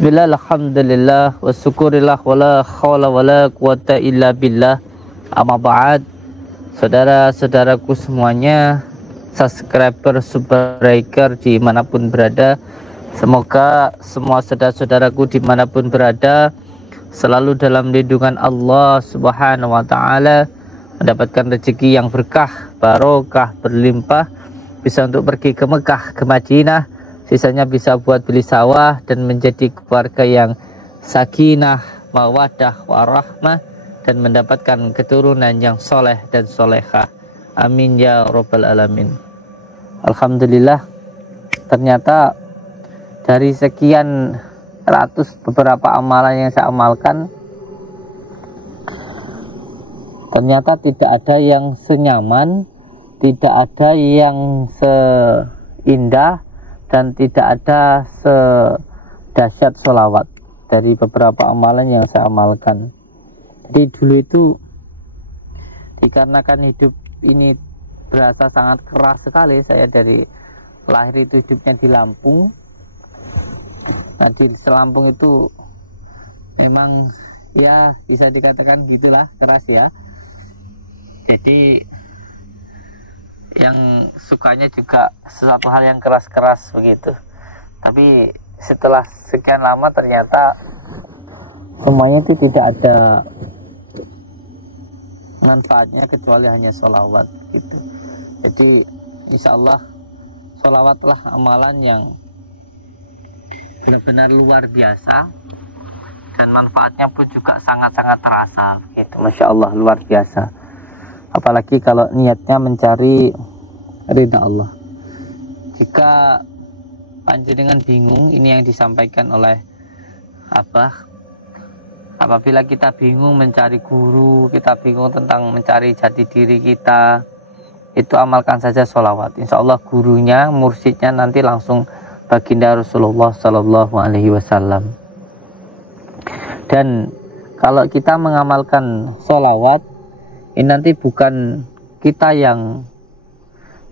Bismillah, alhamdulillah, wa syukurillah, wa la khawla wa la quwata illa billah. Amma ba'd. Saudara-saudaraku semuanya, subscriber, subscriber dimanapun berada, semoga semua saudara-saudaraku dimanapun berada selalu dalam lindungan Allah Subhanahu wa ta'ala, mendapatkan rezeki yang berkah, barokah, berlimpah, bisa untuk pergi ke Mekah, ke Madinah, sisanya bisa buat beli sawah dan menjadi keluarga yang sakinah, mawadah, warahmah, dan mendapatkan keturunan yang soleh dan solehah. Amin ya robbal alamin. Alhamdulillah, ternyata dari sekian ratus beberapa amalan yang saya amalkan, ternyata tidak ada yang senyaman, tidak ada yang seindah, dan tidak ada sedahsyat sholawat dari beberapa amalan yang saya amalkan. Jadi dulu itu dikarenakan hidup ini berasa sangat keras sekali, saya dari lahir itu hidupnya di Lampung. Nah, di Lampung itu memang ya bisa dikatakan gitulah, keras ya. Jadi yang sukanya juga sesuatu hal yang keras-keras begitu. Tapi setelah sekian lama ternyata semuanya itu tidak ada manfaatnya kecuali hanya sholawat gitu. Jadi insya Allah sholawatlah amalan yang benar-benar luar biasa dan manfaatnya pun juga sangat-sangat terasa gitu. Masya Allah, luar biasa. Apalagi kalau niatnya mencari ridha Allah. Jika panjenengan bingung, ini yang disampaikan oleh Abah, apabila kita bingung mencari guru, kita bingung tentang mencari jati diri kita, itu amalkan saja sholawat. Insya Allah gurunya, mursyidnya nanti langsung baginda Rasulullah Sallallahu Alaihi Wasallam. Dan kalau kita mengamalkan sholawat, ini nanti bukan kita yang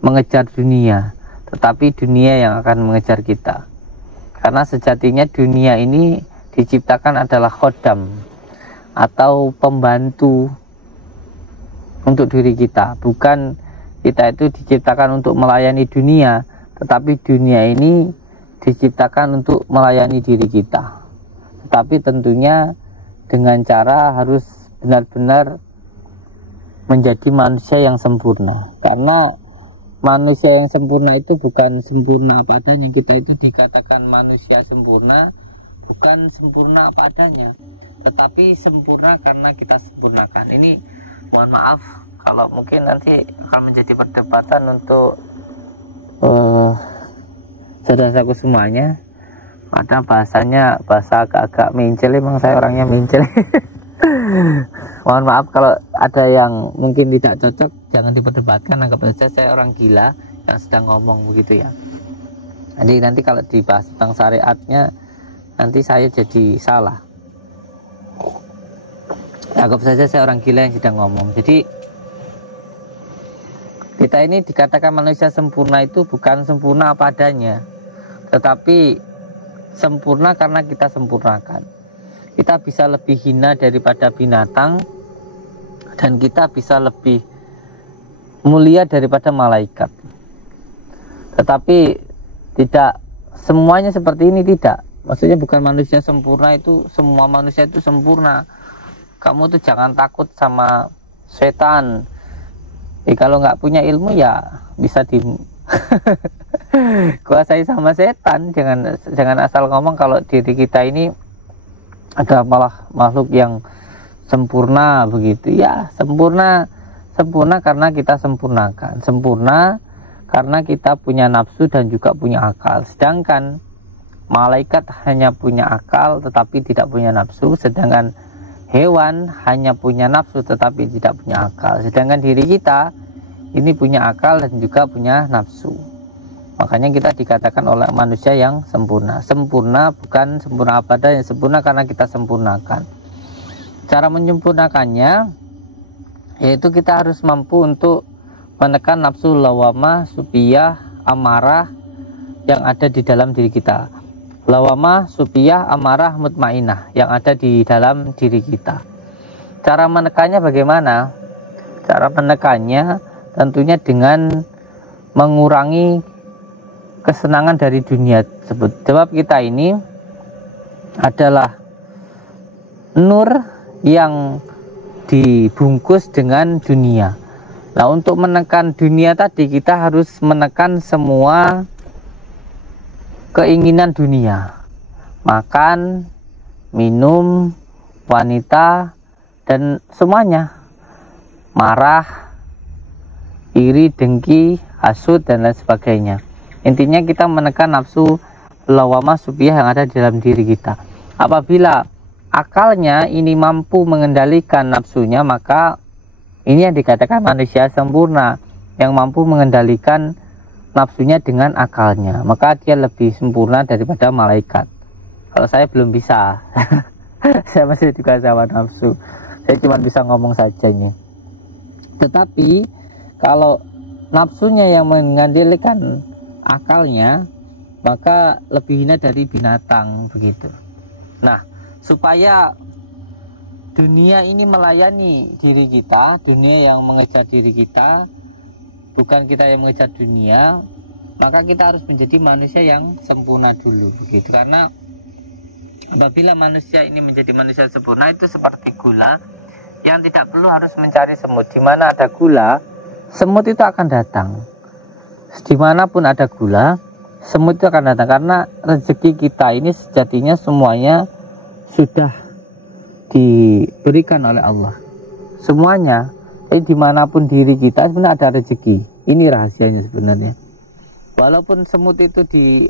mengejar dunia, tetapi dunia yang akan mengejar kita. Karena sejatinya dunia ini diciptakan adalah khodam atau pembantu untuk diri kita. Bukan kita itu diciptakan untuk melayani dunia, tetapi dunia ini diciptakan untuk melayani diri kita. Tetapi tentunya dengan cara harus benar-benar menjadi manusia yang sempurna. Karena manusia yang sempurna itu bukan sempurna apa adanya. Kita itu dikatakan manusia sempurna, bukan sempurna apa adanya, tetapi sempurna karena kita sempurnakan. Ini mohon maaf kalau mungkin nanti akan menjadi perdebatan untuk saudara-saudaraku semuanya. Ada bahasanya bahasa agak-agak mencel, emang saya orangnya mencel. Mohon maaf kalau ada yang mungkin tidak cocok, jangan diperdebatkan, anggap saja saya orang gila yang sedang ngomong begitu ya. Jadi nanti kalau dibahas tentang syariatnya, nanti saya jadi salah. Anggap saja saya orang gila yang sedang ngomong. Jadi kita ini dikatakan manusia sempurna itu bukan sempurna apa adanya, tetapi sempurna karena kita sempurnakan. Kita bisa lebih hina daripada binatang, dan kita bisa lebih mulia daripada malaikat. Tetapi tidak semuanya seperti ini, tidak. Maksudnya bukan manusia sempurna itu semua manusia itu sempurna. Kamu tuh jangan takut sama setan. Kalau nggak punya ilmu ya bisa di kuasai sama setan. Jangan asal ngomong kalau diri kita ini ada malah makhluk yang sempurna begitu ya. Sempurna karena kita sempurnakan, sempurna karena kita punya nafsu dan juga punya akal. Sedangkan malaikat hanya punya akal tetapi tidak punya nafsu, sedangkan hewan hanya punya nafsu tetapi tidak punya akal. Sedangkan diri kita ini punya akal dan juga punya nafsu. Makanya kita dikatakan oleh manusia yang sempurna. Sempurna bukan sempurna apa adanya, sempurna karena kita sempurnakan. Cara menyempurnakannya yaitu kita harus mampu untuk menekan nafsu lawamah, supiyah, amarah yang ada di dalam diri kita. lawamah, supiyah, amarah, mutmainah yang ada di dalam diri kita. Cara menekannya bagaimana? Cara menekannya tentunya dengan mengurangi kesenangan dari dunia tersebut. Sebab kita ini adalah nur yang dibungkus dengan dunia. Nah, untuk menekan dunia tadi kita harus menekan semua keinginan dunia, makan, minum, wanita, dan semuanya, marah, iri, dengki, hasud, dan lain sebagainya. Intinya kita menekan nafsu lawamah, supiyah yang ada di dalam diri kita. Apabila akalnya ini mampu mengendalikan nafsunya, maka ini yang dikatakan manusia sempurna, yang mampu mengendalikan nafsunya dengan akalnya, maka dia lebih sempurna daripada malaikat. Kalau saya belum bisa saya masih juga sama nafsu, saya cuma bisa ngomong saja ini. Tetapi kalau nafsunya yang mengendalikan akalnya, maka lebih hina dari binatang begitu. Nah, supaya dunia ini melayani diri kita, dunia yang mengejar diri kita, bukan kita yang mengejar dunia, maka kita harus menjadi manusia yang sempurna dulu begitu. Karena apabila manusia ini menjadi manusia sempurna, itu seperti gula yang tidak perlu harus mencari semut. Di mana ada gula, semut itu akan datang. Dimanapun ada gula, semut itu akan datang. Karena rezeki kita ini sejatinya semuanya sudah diberikan oleh Allah, semuanya. Dimanapun diri kita sebenarnya ada rezeki. Ini rahasianya sebenarnya. Walaupun semut itu di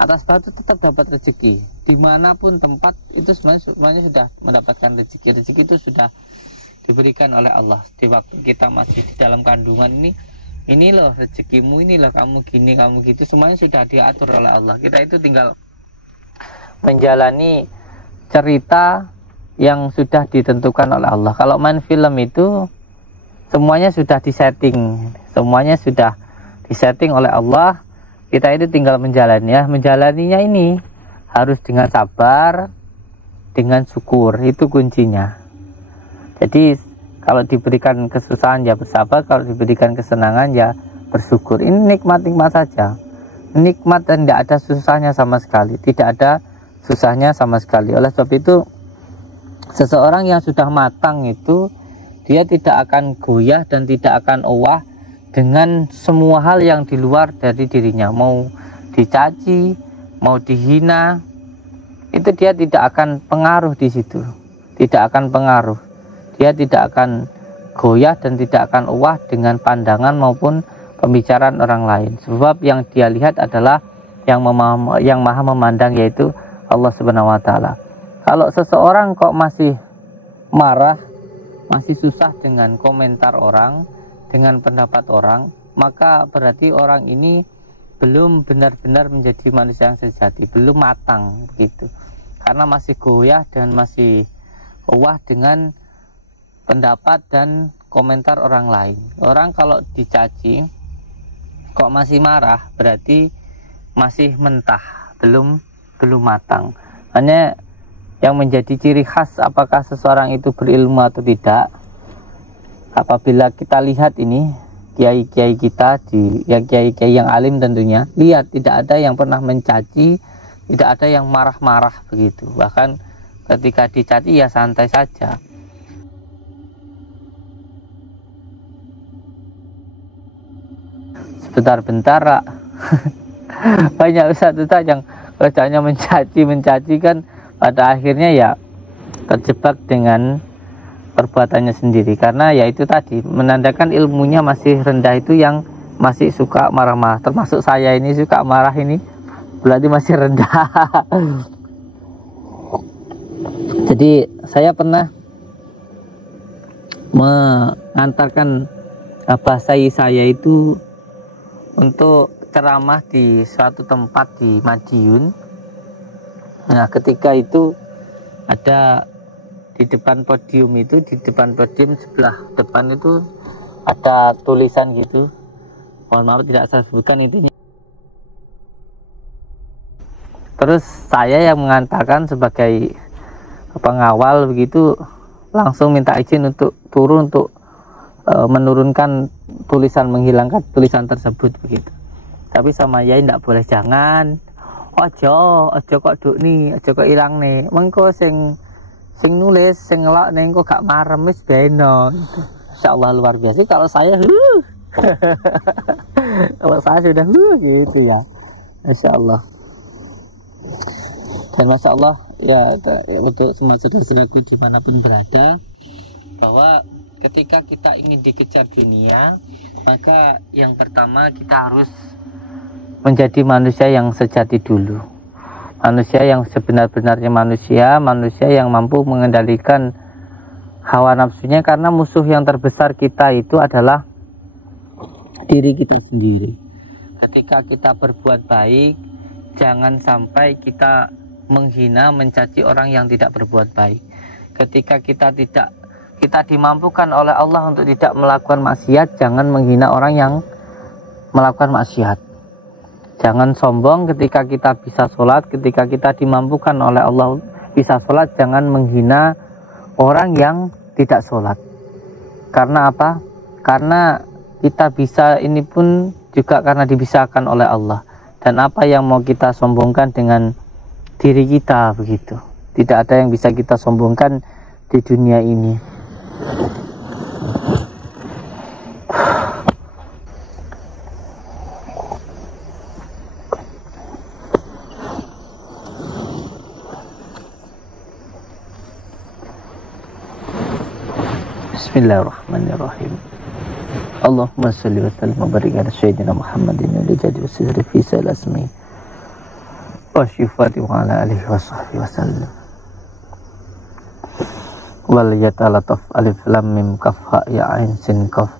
atas batu tetap dapat rezeki. Dimanapun tempat itu semuanya sudah mendapatkan rezeki. Rezeki itu sudah diberikan oleh Allah. Di waktu kita masih di dalam kandungan ini loh rezekimu, inilah kamu gini, kamu gitu, semuanya sudah diatur oleh Allah. Kita itu tinggal menjalani cerita yang sudah ditentukan oleh Allah. Kalau main film itu semuanya sudah disetting, semuanya sudah disetting oleh Allah. Kita itu tinggal menjalaninya ini harus dengan sabar, dengan syukur, itu kuncinya. Jadi kalau diberikan kesusahan ya bersabar, kalau diberikan kesenangan ya bersyukur. Ini nikmat-nikmat saja, nikmat dan tidak ada susahnya sama sekali, tidak ada susahnya sama sekali. Oleh sebab itu seseorang yang sudah matang itu dia tidak akan goyah dan tidak akan owah dengan semua hal yang di luar dari dirinya. Mau dicaci, mau dihina, itu dia tidak akan pengaruh di situ. Tidak akan pengaruh. Dia tidak akan goyah dan tidak akan owah dengan pandangan maupun pembicaraan orang lain. Sebab yang dia lihat adalah yang maha memandang, yaitu Allah Subhanahu wa Ta'ala. Kalau seseorang kok masih marah, masih susah dengan komentar orang, dengan pendapat orang, maka berarti orang ini belum benar-benar menjadi manusia yang sejati, belum matang begitu. Karena masih goyah dan masih wah dengan pendapat dan komentar orang lain. Orang kalau dicaci kok masih marah, berarti masih mentah, belum matang. Hanya yang menjadi ciri khas apakah seseorang itu berilmu atau tidak, apabila kita lihat ini kiai-kiai kita, kiai-kiai yang alim tentunya, lihat tidak ada yang pernah mencaci, tidak ada yang marah-marah begitu. Bahkan ketika dicaci ya santai saja. Sebentar-bentar banyak ustaz-ustaz yang kerjanya mencaci kan, pada akhirnya ya terjebak dengan perbuatannya sendiri. Karena ya itu tadi, menandakan ilmunya masih rendah, itu yang masih suka marah-marah. Termasuk saya ini suka marah, ini berarti masih rendah. Jadi saya pernah mengantarkan bahasa saya itu untuk ceramah di suatu tempat di Madiun. Nah, ketika itu ada di depan podium itu, di depan podium sebelah depan itu ada tulisan gitu. Mohon maaf tidak saya sebutkan intinya. Terus saya yang mengantarkan sebagai pengawal begitu, langsung minta izin untuk turun untuk menurunkan tulisan, menghilangkan tulisan tersebut begitu. Tapi sama Yai ndak boleh, jangan, ojo kok duk nih, ojo kok ilang nih, mengko sing nulis sing ngelok nih kok gak marem wis beno gitu. Insyaallah luar biasa kalau saya kalau saya sudah gitu ya, insyaallah. Dan masya Allah ya, untuk semua saudara-saudaraku dimanapun berada, bahwa ketika kita ingin dikejar dunia, maka yang pertama kita harus menjadi manusia yang sejati dulu, manusia yang sebenar-benarnya manusia yang mampu mengendalikan hawa nafsunya, karena musuh yang terbesar kita itu adalah diri kita sendiri. Ketika kita berbuat baik, jangan sampai kita menghina, mencaci orang yang tidak berbuat baik. Ketika kita dimampukan oleh Allah untuk tidak melakukan maksiat, jangan menghina orang yang melakukan maksiat. Jangan sombong ketika kita bisa sholat, ketika kita dimampukan oleh Allah bisa sholat, jangan menghina orang yang tidak sholat. Karena apa? Karena kita bisa ini pun juga karena dibisahkan oleh Allah. Dan apa yang mau kita sombongkan dengan diri kita begitu. Tidak ada yang bisa kita sombongkan di dunia ini. Bismillahirrahmanirrahim. Allahumma salli wa sallim wa barik ala sayyidina Muhammadin wa jadi wa sidri fi salasmi wa syifati wa ala alihi wa sahbihi wa sallam. Wal yatalataf alif lam mim kaf ha ya ain sin kaf.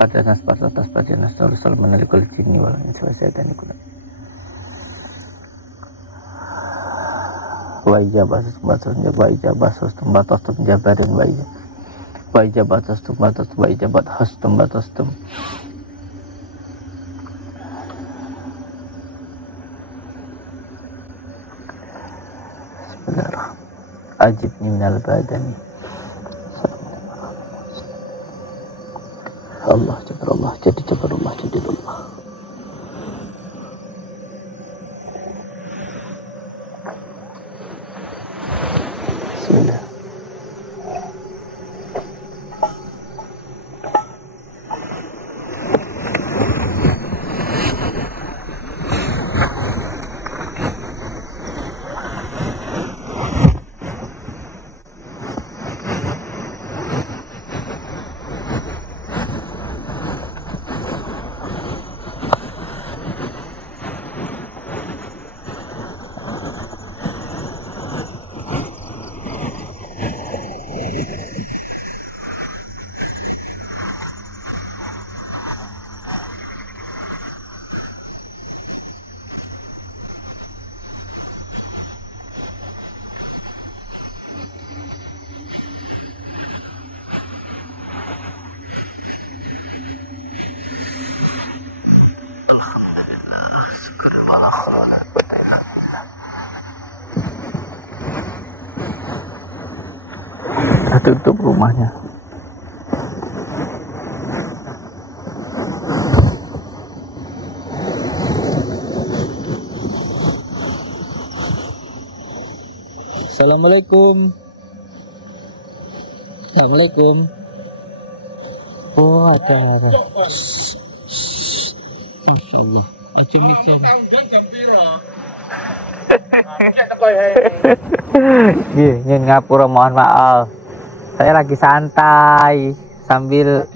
Pada nas pasatas pada nas rasul menalikul jinni wal insi wa syaitan kullu. Wa ijabah batas jabah ijabah sustum batas jabah dan wa ijabah sustum batas wa ijabah sustum batas tum. Ajibni minal badani. Allah jabarullah jadi jabarullah jadi Allah. Bismillah. Tutup rumahnya. Assalamualaikum. Assalamualaikum. Oh ada. Masya Allah. Aja misal. Nyen ngapura, mohon maaf. Saya lagi santai sambil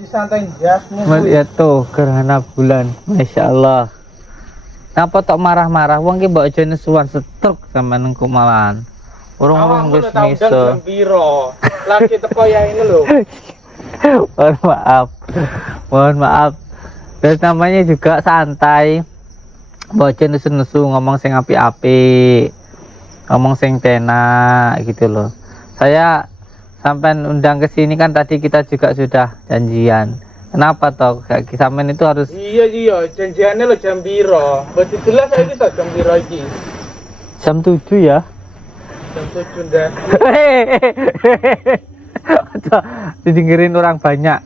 melihat tuh gerhana bulan, masya Allah. Napa tok marah-marah? Wong ki mbok aja nesuan setruk sama nengku malahan. Urung-urung wis miso. Lagi teko ya ini lho. Mohon maaf. Terus namanya juga santai. Mbok aja nesu-nesu, ngomong sing apik-apik. Ngomong sing tenak gitu loh. Saya sampai undang ke sini kan tadi kita juga sudah janjian. Kenapa toh? Kayak sampean itu harus Iya, janjiannya lo jam biro. Berarti jelas saya itu jam biro iki. jam 7 ya. Jam 7 dah. Didengerin orang banyak.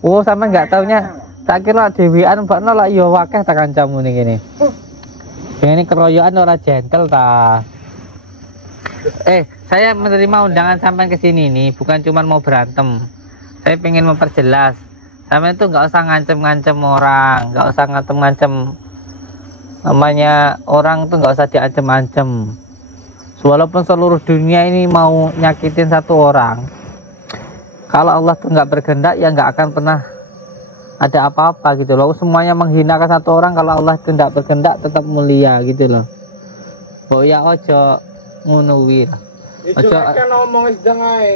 Oh, sama nggak taunya. Tak kira dewean mbak nolak yo wakeh tak kancamu nih gini. Ini keroyokan orang gentle ta. Saya menerima undangan sampean ke sini nih, bukan cuma mau berantem. Saya pengen memperjelas. Sampean itu nggak usah ngancem-ngancem orang, nggak usah ngancem-ngancem. Namanya orang tuh nggak usah diancem-ancem. Walaupun seluruh dunia ini mau nyakitin satu orang, kalau Allah tuh nggak berkehendak ya nggak akan pernah ada apa-apa gitu loh. Semuanya menghinakan satu orang, kalau Allah itu nggak berkehendak tetap mulia gitu loh. Oh ya ojo ngunuwi lah.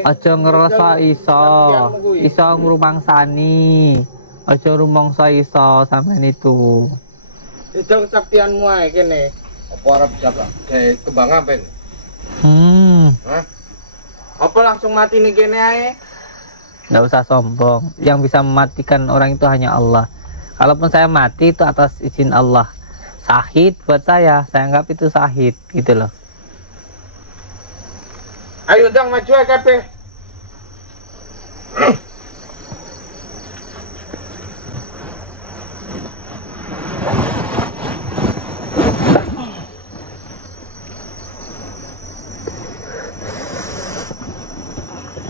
Ojo ngerasa iso ngrumangsani. Ojo rumangsa iso sampean itu. Itu kesaktianmu ae kene. Apa arep jaga gawe kembang apen? Hah? Apa langsung mati nih kene ae? Nggak usah sombong. Yang bisa mematikan orang itu hanya Allah. Kalaupun saya mati itu atas izin Allah. Syahid buat saya anggap itu syahid gitu loh. Ayo dong maju ae kabeh.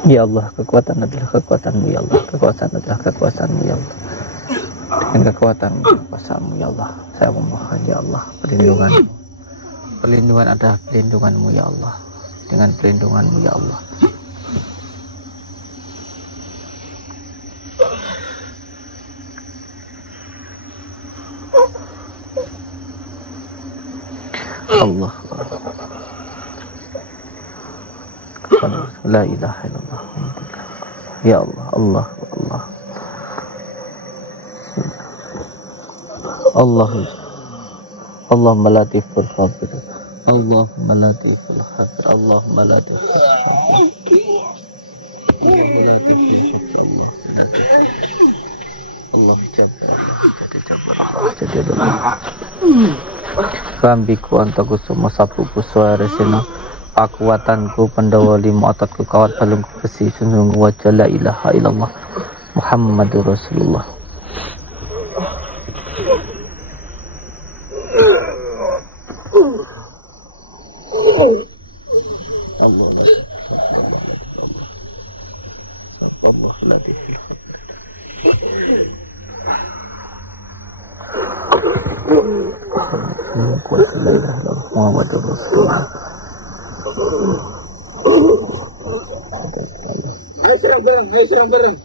Ya Allah, kekuatan adalah kekuatanmu ya Allah. Kekuasaan adalah kekuasaanmu ya Allah. Dengan kekuatanmu, kekuasaanmu ya Allah. Saya memohon ya Allah perlindunganmu. Perlindungan adalah perlindunganmu ya Allah. Dengan perlindunganmu ya Allah. Allah. La ilaha illallah. Ya Allah, Allah, Allah. Allah. Allahumma latiful khabir. Allahumma latiful khabir. Allahumma latiful khabir. Allahumma latiful khabir. Allah jabbar. Rambiku antaku semua sapuku suara sena. Kekuatanku pendawa lima ototku kawat balungku besi sunung wajah la ilaha illallah Muhammadur Rasulullah. Muhammadur Rasulullah. Ayo serang bareng.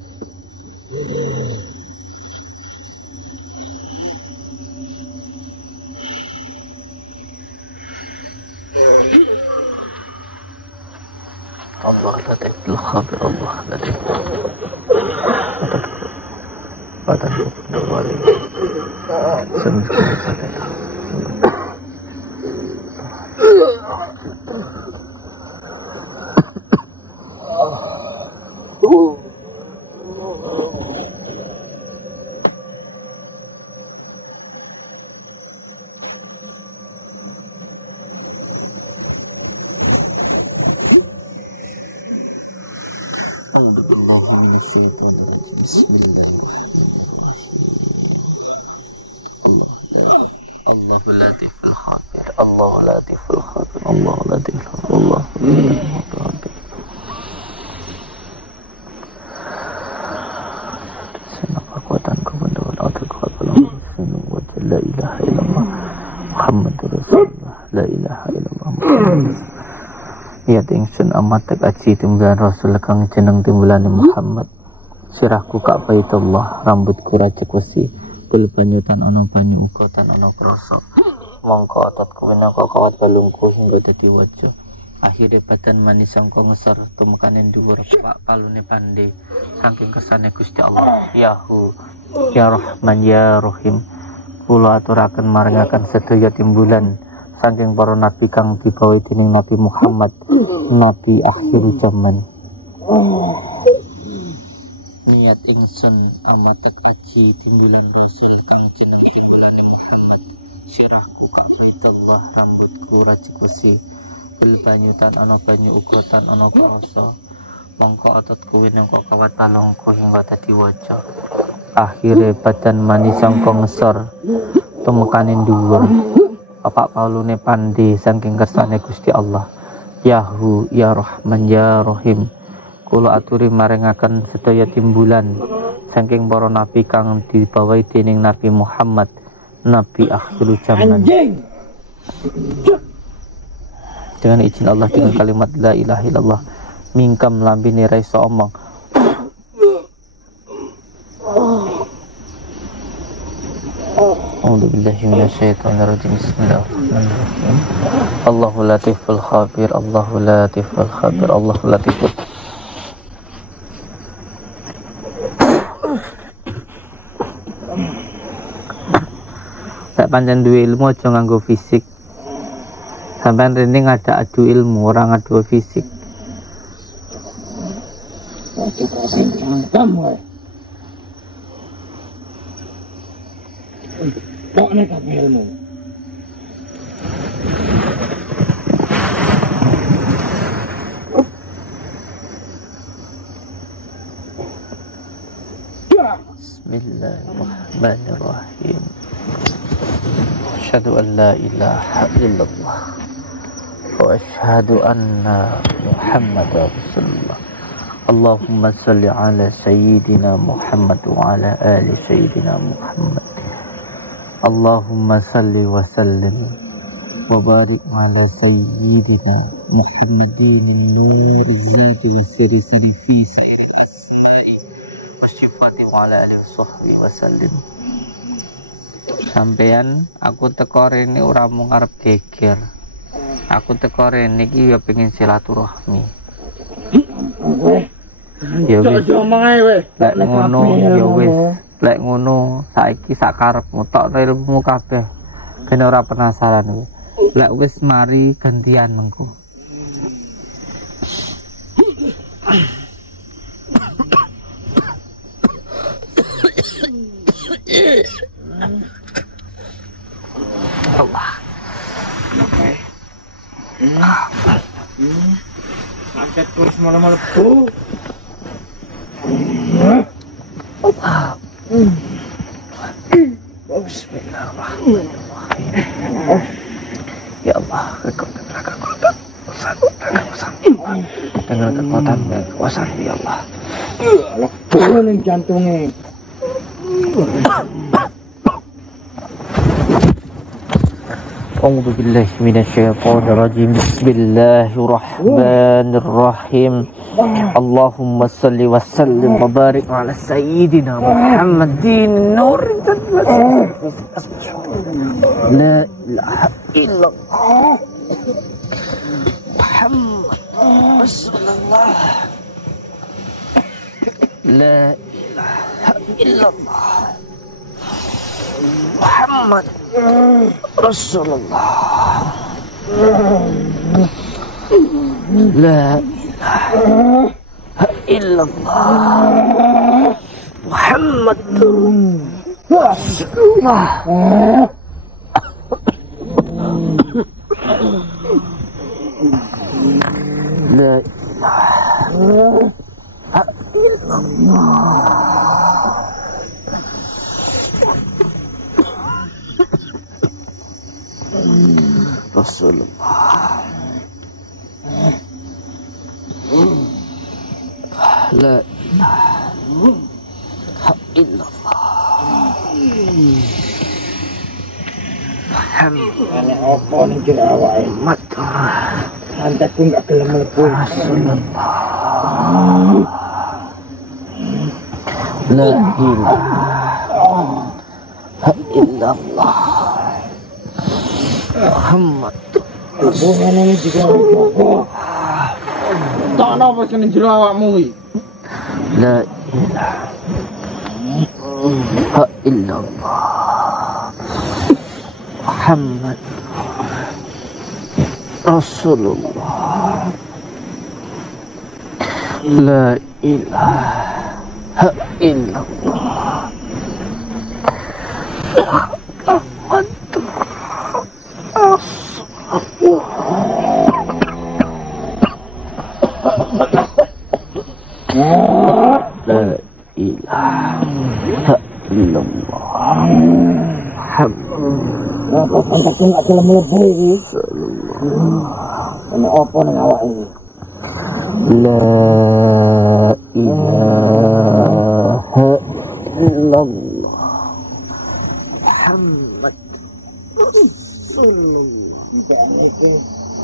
Allah latiful khabir. Allah latiful badanku wali Allah latiful khabir. Allah latiful khabir. Allah latiful Allah. Sana kekuatanku bendawa otakku balung sunung wajah la ilaha illallah Muhammadur Rasulullah. La ilaha illallah Muhammad. Ya tingsun amat tak aji timbulan Rasul kang jeneng timbulan Muhammad. Sirahku kak baitullah, rambutku rajek wesi, bel banyutan ana banyu uga tan ana krasa. Mongko ototku minangka kawat balungku hingga dadi waja. Akhire badan manis sangka ngesor tumekane dhuwur pak palune pandhe saking kesane Gusti Allah. Yahu ya Rahman ya Rahim. Kula aturaken maringaken sedaya timbulan saking para nabi kang digawe dening Nabi Muhammad, nabi akhir zaman. niat ingsun ana teki timbulan rasa kang jenenge Muhammad syirahku Allah rambutku rajikusi bil banyutan ana banyu uga tan ana krasa mongko otot kuwi nengko kawat palongku hingga dadi waca akhire badan manis sangka ngesor tumekane dhuwur bapak paulune pandi saking kersane Gusti Allah Yahu ya Rahman ya Rahim kula aturi maringaken sedaya timbulan saking para nabi kang dibawahi dening Nabi Muhammad Nabi akhir zaman dengan izin Allah dengan kalimat la ilaha illallah mingkam lambene ra iso omong A'udzubillahi minasyaitonirrajim bismillahirrahmanirrahim Allahu latiful khabir Allahu latiful khabir Allahu latiful tak pancen duwe ilmu aja nganggo fisik sampean rene ngajak adu ilmu orang adu fisik kok nek ilmu Bismillahirrahmanirrahim Asyhadu an la ilaha illallah wa asyhadu anna Muhammadar Rasulullah Allahumma salli ala sayyidina Muhammad wa ala ali sayyidina Muhammad Allahumma salli wa sallim wa barik ala sayyidina Muhammadin nur zidi siri siri fi siri wasifati wa ala alihi sahbihi wa sallim sampean aku teko rene ora mung arep geger aku teko rene iki ya pengen silaturahmi ya wis lek ngono ya wis lek ngono saiki sak karepmu tok ilmu kabeh ben ora penasaran kowe lek wis mari gantian mengko Allah Angkat terus malam-malam tuh. Bismillahirrahmanirrahim. Ya Allah, dengan kekuatan dan kekuasaan ya Allah. Turun jantungnya. A'udzu billahi minasyaitonir rajim. Bismillahirrahmanirrahim. Allahumma salli wa sallim wa barik ala sayyidina Muhammadin nur la ilaha illallah Muhammad Rasulullah la ilaha illallah Muhammad Rasulullah la ilaha illallah Muhammad Rasulullah la ilaha illallah Rasulullah la ilaha illallah Ane apa ning jero awake? Antekku gak gelem mlebu. Rasulullah la ilaha illallah Muhammad Hubungane iki juga Tak napa sing jero awakmu iki. la ilaha illallah Muhammad Rasulullah la ilaha illallah. La ilaha illallah. Kenapa pantatku nggak dalam melebu ini? Ini apa nih awak ini? La ilaha illallah. Muhammad Rasulullah.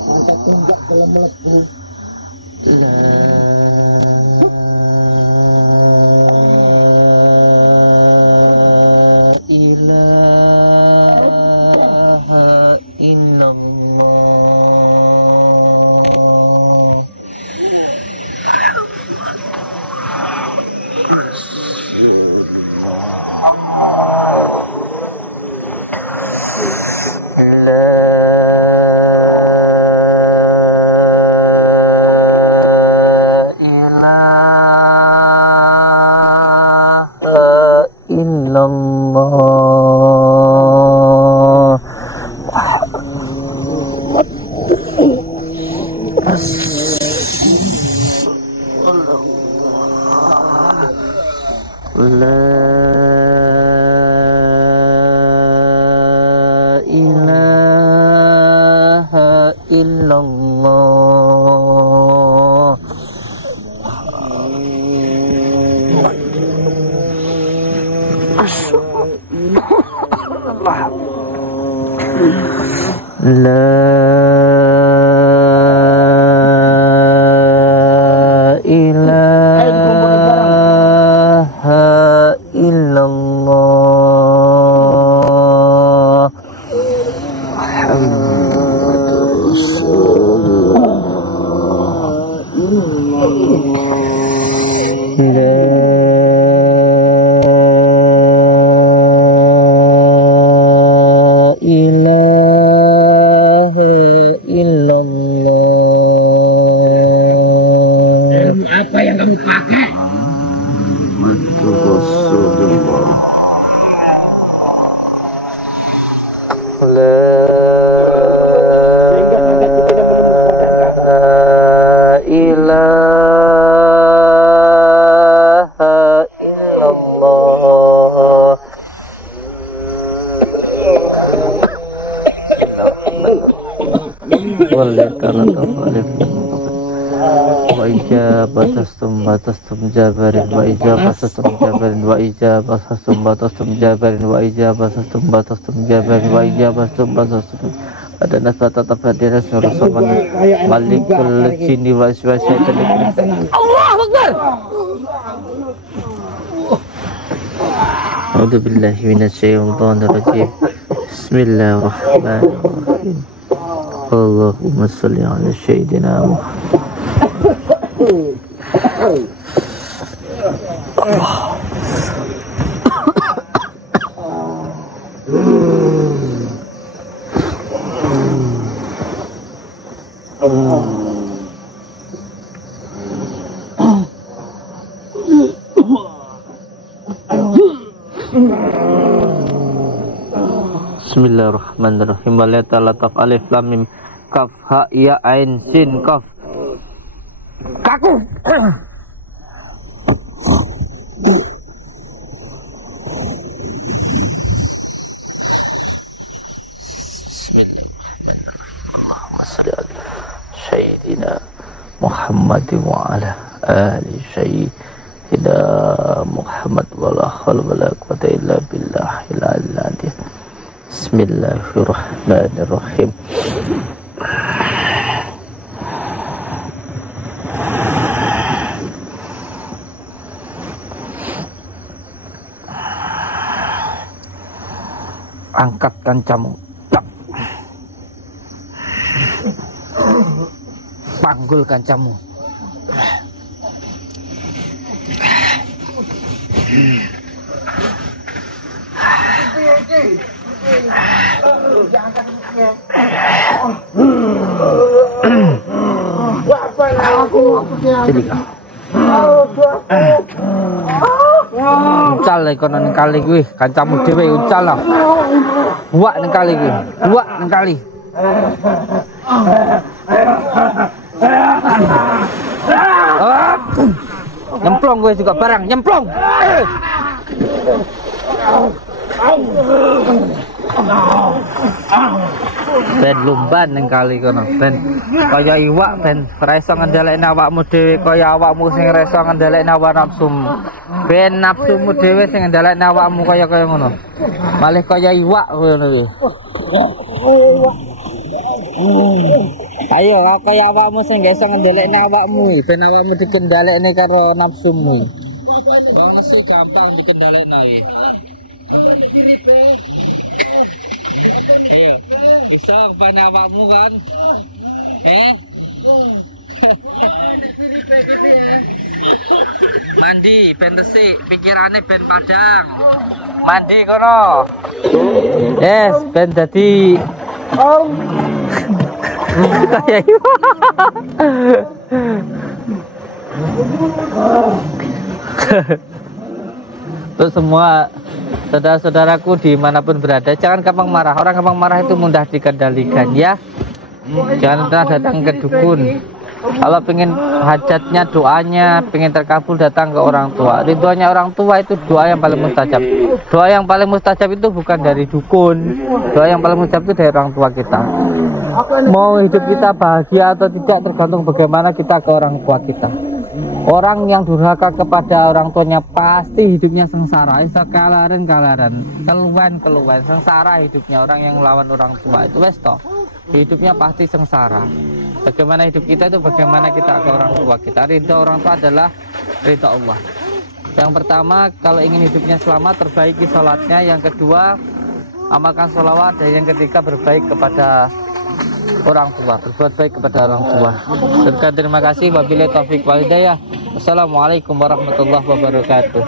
Pantatku nggak dalam melebu. La ilaha illallah. Illallah. La ilaha illallah. La ilaha illallah. Muhammadur Rasulullah. Apa yang kamu pakai? Wa ijabatastum batastum jabarin wa ijabatastum jabarin wa ijabatastum batastum jabarin wa ijabatastum batastum jabarin wa ijabatastum batastum ada nasbata tabadinas nurusman malikul jinni wa syaitan. Allahu akbar. A'udzu billahi minasyaitonir rajim. Bismillahirrahmanirrahim. Allahumma shalli ala sayyidina Muhammad. Bismillahirrahmanirrahim. Walata lataf alif lam mim kaf ha ya ain sin kaf. Kaku. Bismillahirrahmanirrahim. Allahumma shalli ala sayyidina Muhammad wa ala ali sayyidina Muhammad wa la haula wa la quwwata illa billahil aliyyil azim. Bismillahirrahmanirrahim. Angkat kancamu, panggul kancamu. Sini kau. ucal kono ning kali kuwi, kancamu dhewe ucal lah. Buak ning kali kuwi. Buak ning kali. Nyemplung gue juga barang, nyemplung. Ben lumban ning kali kono, ben kaya iwak ben ora iso ngendhalekne awakmu dhewe kaya awakmu sing ora iso ngendhalekne hawa nafsumu. Ben nafsumu dhewe sing ngendhalekne awakmu kaya ngono. Malih kaya iwak ngono iki. Ayo kaya awakmu sing gak iso ngendhalekne awakmu, ben awakmu dikendhalekne karo nafsumu. Wong lesi gampang dikendhalekne iki. Ayo, iso ban awakmu kan? Mandi ben resik, pikirane ben padang. Mandi kono. Yes, ben dadi kayak Untuk semua saudara-saudaraku dimanapun berada, jangan gampang marah. Orang gampang marah itu mudah dikendalikan ya. Jangan pernah datang ke dukun. Kalau pengen hajatnya, doanya pengen terkabul, datang ke orang tua. Ridhonya orang tua itu doa yang paling mustajab. Doa yang paling mustajab itu bukan dari dukun. Doa yang paling mustajab itu dari orang tua kita. Mau hidup kita bahagia atau tidak tergantung bagaimana kita ke orang tua kita. Orang yang durhaka kepada orang tuanya pasti hidupnya sengsara. Isa kalaran, keluhan, sengsara hidupnya. Orang yang melawan orang tua itu wes toh, hidupnya pasti sengsara. Bagaimana hidup kita itu bagaimana kita ke orang tua kita. Ridho orang tua adalah ridho Allah. Yang pertama, kalau ingin hidupnya selamat, perbaiki sholatnya. Yang kedua, amalkan sholawat. Dan yang ketiga, berbaik kepada orang tua, berbuat baik kepada orang tua. Terima kasih. Wabillahi taufiq wal hidayah. Wassalamualaikum warahmatullahi wabarakatuh.